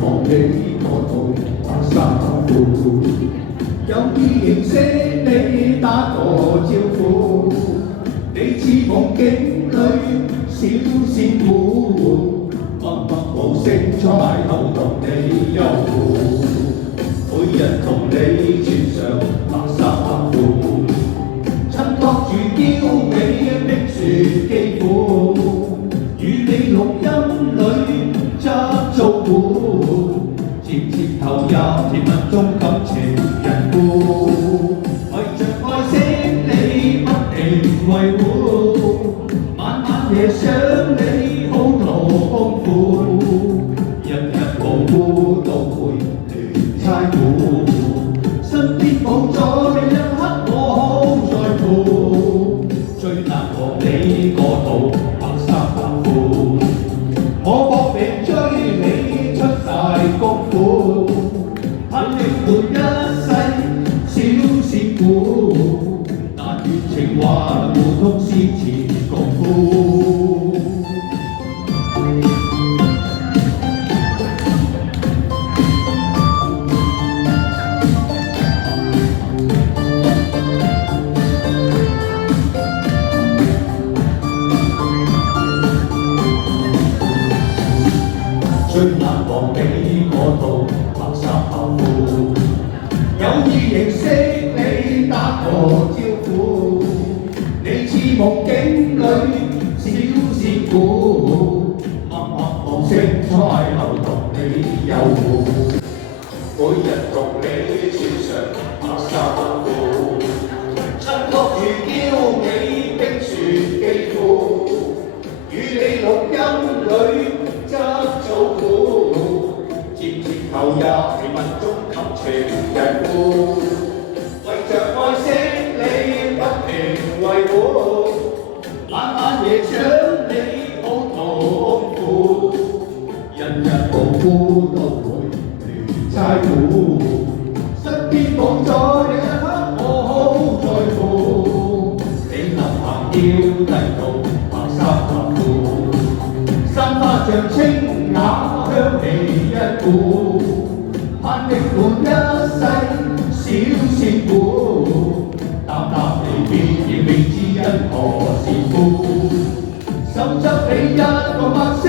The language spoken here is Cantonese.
望你個肚白衫褲，有意認識你打個招呼，你似夢境裏小仙婦，默默無聲坐埋後同你遊湖，每日同你穿上白衫褲，襯托住嬌美冰雪肌膚，與你錄音裏執做伴，漸漸投入甜蜜中感情人故，為着愛惜你不停維護，晚晚夜想你好多豐富，日日無故都會亂猜估，身邊冇咗你一刻我好在乎，最難忘你個肚白衫白褲，我搏命追你出晒功夫，盼你換一世小仙婦，但願情話互通詩詞共呼。最難忘你個肚白衫白褲，有意認識你打個招呼，你似夢境裏小仙婦，默默無聲坐喺後同你遊湖，每日同你穿上白衫褲，襯托住嬌美冰雪肌膚，與你錄音裏執做伴，漸漸投入甜蜜中感情人故，為着愛惜你不停維護，晚晚夜想你好痛苦，日日無故都會亂猜估，身邊冇咗你一刻我好在乎，你臨行要低頭白衫白褲，散發着清雅香氣一股，盼你換一世小仙婦，淡淡離別亦未知因何是苦，深執你一個白色